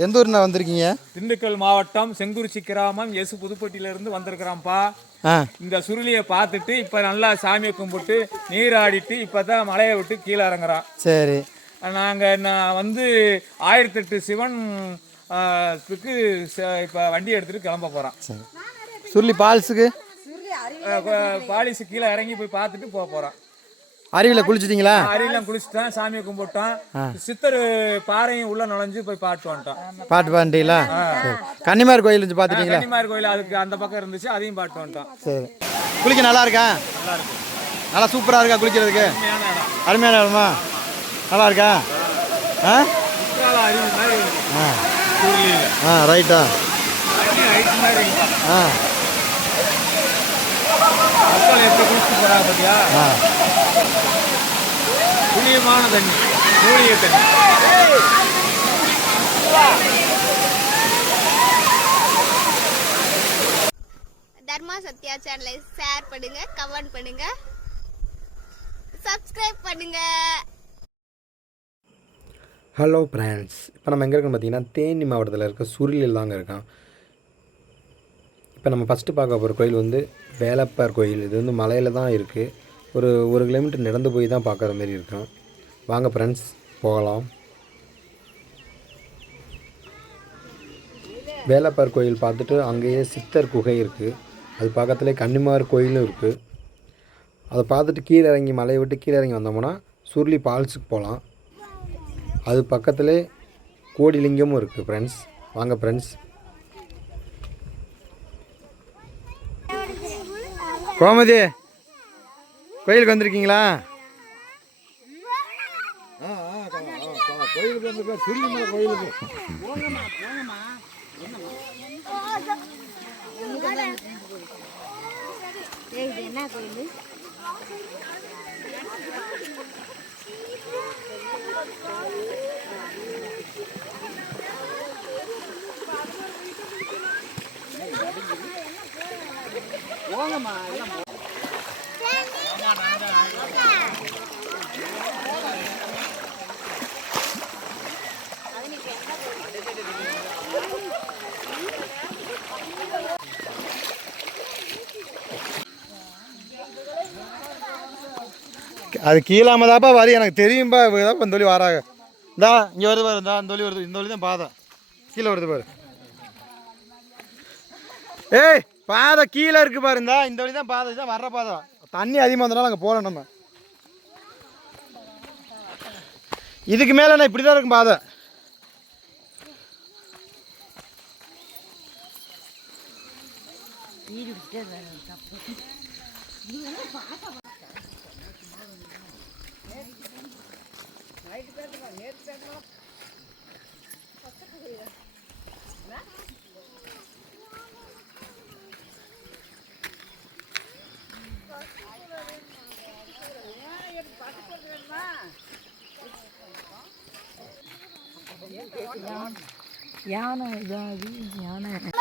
எந்த ஊர்ண்ணா வந்திருக்கீங்க? திண்டுக்கல் மாவட்டம் செங்குறிச்சி கிராமம். எசு புதுப்பட்டியிலிருந்து வந்திருக்கிறோம்ப்பா. இந்த சுருளியை பார்த்துட்டு இப்போ நல்லா சாமியை கும்பிட்டு நீராடிட்டு இப்போ தான் மலையை விட்டு கீழே இறங்குறோம் சரி. நாங்கள் நான் வந்து ஆயிரத்தெட்டு சிவன் க்கு இப்போ வண்டி எடுத்துகிட்டு கிளம்ப போகிறோம் சரி. சுருளி பால்ஸுக்கு? பாலிசு கீழே இறங்கி போய் பார்த்துட்டு போக போகிறோம் அருவியில் குளிச்சிட்டிங்களா? அரியெல்லாம் குளிச்சுட்டோம் சாமியை கும்பிட்டோம். சித்தர் பாறையும் உள்ள நுழைஞ்சு போய் பார்த்து வந்துட்டோம் பாட்டு பாண்டிங்களா கன்னிமார் கோயில் இருந்துச்சு பார்த்துட்டீங்களா? கன்னிமார் கோயில் அதுக்கு அந்த பக்கம் இருந்துச்சு அதையும் பார்த்து வந்துட்டோம் சரி. குளிக்க நல்லா இருக்கா? நல்லா சூப்பராக இருக்கா குளிக்கிறதுக்கு? அருமையான இடமா. நல்லா இருக்கா? ஆ? இருக்கு. ஆ. ஆ ரைட்டா. இருக்கு. ஆ. புளியமான தண்ணி மூலிகை தண்ணி தர்மா சத்யா சேனலை ஷேர் பண்ணுங்க கமெண்ட் பண்ணுங்க. சப்ஸ்கிரைப் பண்ணுங்க. ஹலோ ஃப்ரெண்ட்ஸ் இப்போ நம்ம எங்கே இருக்கோம் பார்த்தீங்கன்னா தேனி மாவட்டத்தில் இருக்க சுருளில் தாங்க இருக்கோம் இப்போ நம்ம ஃபஸ்ட்டு பார்க்க போகிற கோயில் வந்து வேலப்பார் கோயில். இது வந்து மலையில் தான் இருக்குது ஒரு ஒரு கிலோமீட்டர் நடந்து போய் தான் பார்க்குற மாதிரி இருக்கும். வாங்க ஃப்ரெண்ட்ஸ் போகலாம். வேலப்பார் கோயில் பார்த்துட்டு அங்கேயே சித்தர் குகை இருக்குது அது பக்கத்துலேயே கன்னிமார் கோயிலும் இருக்குது அதை பார்த்துட்டு கீழே இறங்கி மலையை விட்டு கீழே இறங்கி வந்தோம்னா சுருளி ஃபால்ஸுக்கு போகலாம். அது பக்கத்திலே கோடிலிங்கமும் இருக்குது ஃப்ரெண்ட்ஸ் வாங்க ஃப்ரெண்ட்ஸ் கோமதி கோயிலுக்கு வந்திருக்கீங்களா? கோயிலுக்கு வந்து திரும்பி மேலே கோயிலுக்கு என்ன கோயில் போங்கம்மா எல்லாம் அது கீழாம தாப்பா வரி. எனக்கு தெரியும்பா இப்போ இந்த தொழில் வராங்க. இந்தா இங்கே வருது பாரு இந்தா இந்த வழி வருது. இந்த வழி தான் பாதை. கீழே வருது பாரு. ஏய் பாதை கீழே இருக்கு பாரு இந்தா. இந்த வழி தான் பாதை தான் வர்ற பாதை. தண்ணி அதிகமாக வந்தனால அங்கே போகிறோம் நம்ம. இதுக்கு மேலே நான் இப்படி தான் இருக்கும் பாதை? வீடு விட்டே தப்பு நீங்களாம் யானை யானை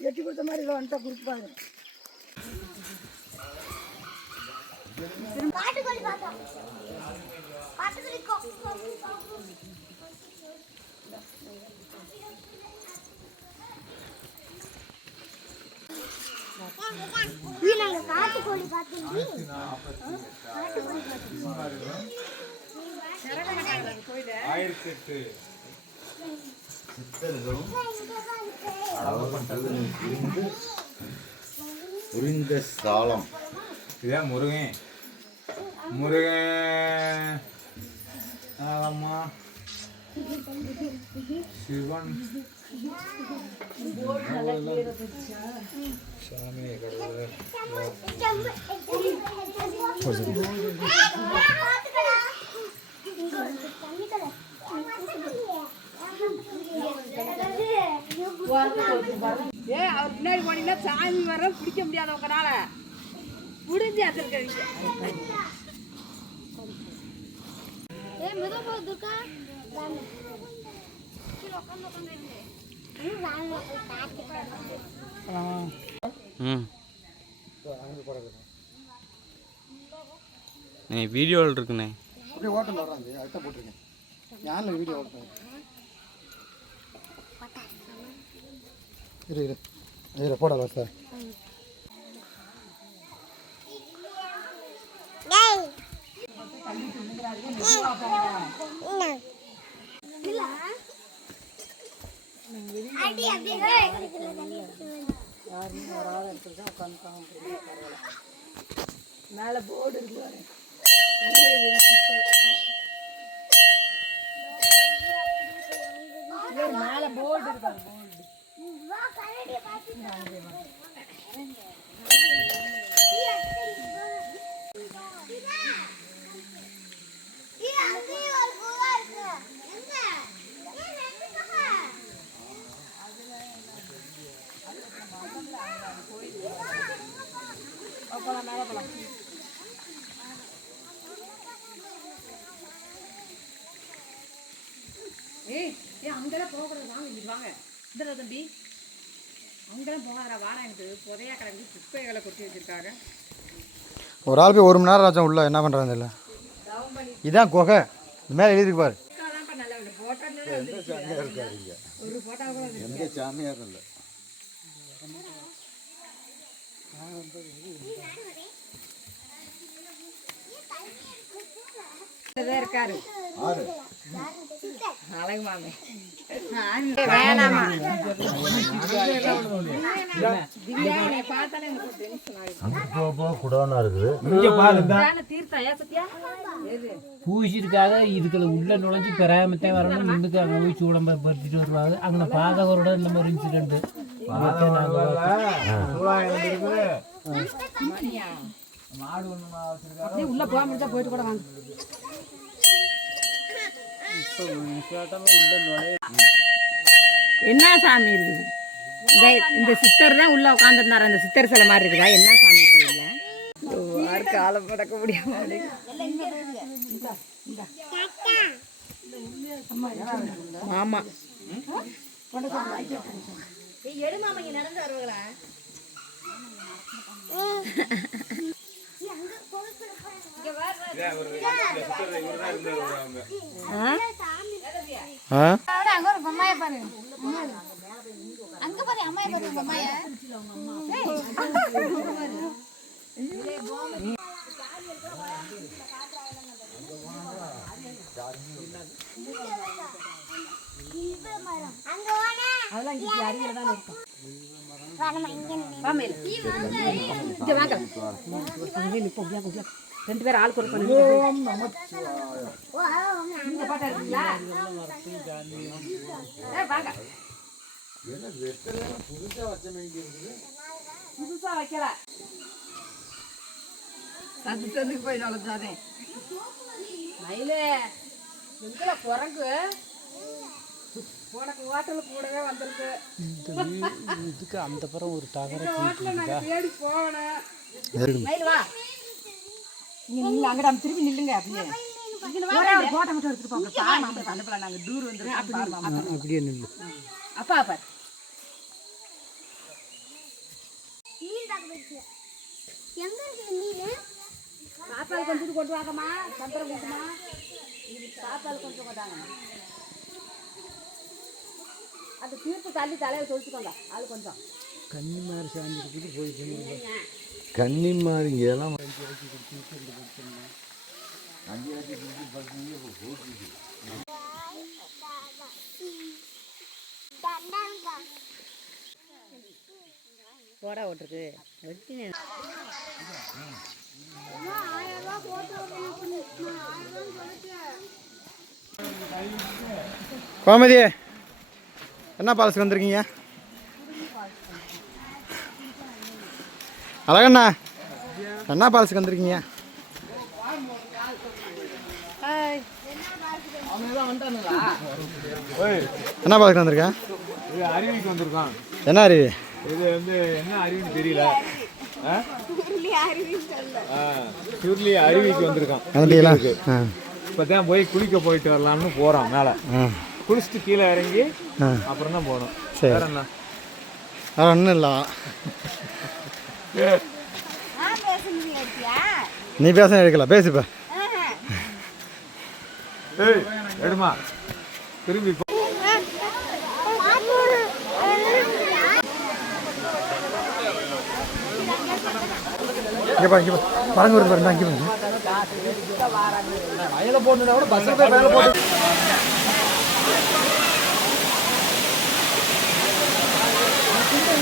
எட்டி கொடுத்த மாதிரி இதை வந்துட்டா காட்டுக்கோழி பார்த்தீங்க ஆயிரத்தி எட்டு. புரிந்த ஸ்தாலம் இதான் முருகன் முருகன் ஆமா சிவன் சாமி கடவுள் ஏ அவர் பின்னாடி போனீங்கன்னா சாமி வர பிடிக்க முடியாது உங்களால முடிஞ்சு அதிர்க்கிறீங்க ஏ மெதுவா போ துர்கா. வீடியோவில் இருக்குண்ணே. ஓட்டம் போட்டிருக்கேன். யாரில் வீடியோ ஓட்டம் இரு இரு. இரு போடலாம் சார் மேல போர்டு இருக்கு மேல போர்டு இருக்கு ஏய் ஏய் அங்கெல்லாம் போகக்கூடாது. வாங்க இங்க வாங்க. இந்த தம்பி. அங்கெல்லாம் போகாதடா வாடா எனக்கு புதையா கிடந்து குப்பைகளை கொட்டி வச்சிருக்காங்க. ஒரு ஆள் போய் ஒரு மணி நேரம் ஆச்சும் உள்ள என்ன பண்ணுறாங்க இல்லை இதான் குகை. இது மேலே எழுதிருக்கு பாரு. அதான்ப்பா நல்லா இல்லை போட்டோ ஒரு போட்டோ கூட வந்து எந்த சாமியாரும் இல்லை இதான் இருக்காரு ஆறு அழகு மாமே வேணாமா திவ்யா உன்னை பார்த்தாலே எனக்கு ஒரு டென்ஷன் ஆகுது குடோனா இருக்குது தானே தீர்த்தம் ஏன் சத்யா எது? பூசிருக்காக இதுக்குள்ள உள்ள நுழைஞ்சு பெறாமத்தே வரணும் நின்றுக்கு அங்கே போய் சூடம்ப பறிச்சுட்டு வருவாங்க. அங்கே பாதகரோட இந்த மாதிரி இன்சிடென்ட் போக முடிஞ்சா போயிட்டு கூட வாங்க. என்ன சாமி இருக்குது? இந்த இந்த சித்தர் தான் உள்ள உட்காந்துருந்தாரு அந்த சித்தர் சிலை மாதிரி இருக்குதா? என்ன சாமி இருக்குது இல்ல யாரு காலம் படக்க முடியாம ஆமா ஆ அங்க ஒரு பொம்மைய பாரு அங்க பாரு அம்மாய பாரு பொம்மைய அங்க வாடா அதெல்லாம் இங்க அருகில தான் இருக்கும் ரெண்டு பேரும் புதுசா வைக்கல. சதுத்ததுக்கு போய் நுழைஞ்சாதே. மயிலே எங்கட குரங்கு? உனக்கு ஹோட்டலுக்கு கூடவே வந்திருக்கு. இதுக்கு அந்த புறம் ஒரு தகர தேடி போகணும். அங்கடா திருப்பி நில்லுங்க அப்படியே. பாருமா அப்படியே நில்லு. அப்பா அப்பா. எங்க இருக்கு நீனு பாப்பால் கொஞ்சம் கொண்டு வாங்கம்மா. சம்பரம் கொடுக்குமா இது பாப்பால் கொஞ்சம் கொண்டாங்கம்மா அது தீர்த்து தள்ளி தலையில தொழிச்சுக்கோங்க அது கொஞ்சம். கன்னிமாரி சாமி இருக்குது போய் பண்ணி கன்னிமாரி இங்கெல்லாம் போடா ஓட்டுருக்கு வெட்டி கோமதி. என்ன பாலஸுக்கு வந்திருக்கீங்க? அழகண்ணா என்ன பாலஸுக்கு வந்திருக்கீங்க? என்ன பாலஸுக்கு வந்திருக்கேன் இது அருவிக்கு வந்திருக்கோம். என்ன அருவி? இது வந்து என்ன அருவின்னு தெரியல. சுருளி அருவிக்கு ஆ. இப்போ தான் போய் குளிக்க போயிட்டு வரலாம்னு போகிறோம் மேலே. ஆ. குளிச்சுட்டு கீழே இறங்கி அப்புறம் தான் போகணும். சரி. வேற ஒன்றும் இல்லை. நீ பேச எடுக்கல பேசுப்ப ஏய் எடுமா. திரும்பி. இங்கே பா இங்கே பா பறங்க வருது பாருங்க இங்கே பாருங்க வயலில் போட்டுனா கூட பஸ்ஸில் போய் வயலில் போட்டு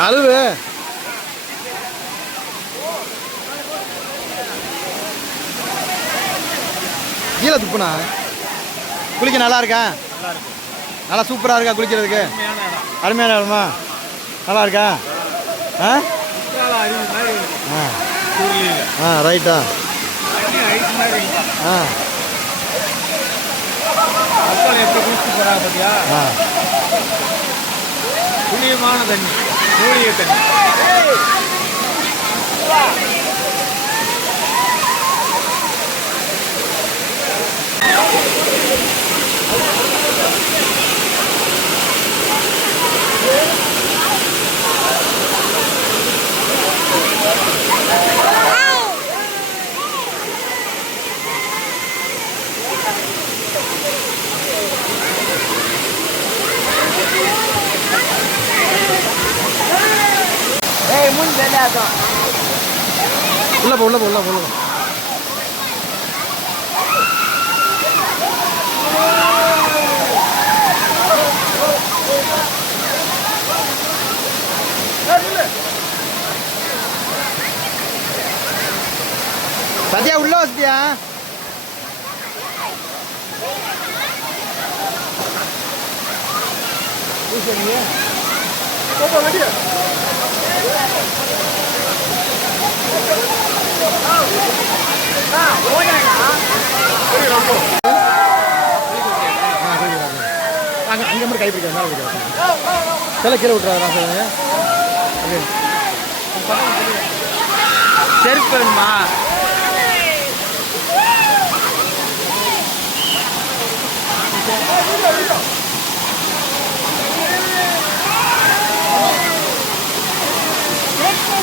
கழுவு. கீழே துப்புனா குளிக்க நல்லா இருக்கா? நல்லா சூப்பராக இருக்கா குளிக்கிறதுக்கு? அருமையான இடமா? நல்லா இருக்கா? ஆ. ஆ. ரைட்டா. தண்ணி. ஆ எப்படி குளிச்சுட்டு போகிறாங்க பார்த்தியா ஆ. புளியமான தண்ணி மூலிகை தண்ணி உள்ள போ உள்ள போ உள்ள போ உள்ள போ. சத்யா உள்ள வசதியா வெளியே அங்கே மட்டும் கை பிடிக்க மேலே பிடிக்க சில கீழே விட்டுறாரு நான் சொல்லுங்க செருப்பு வேணுமா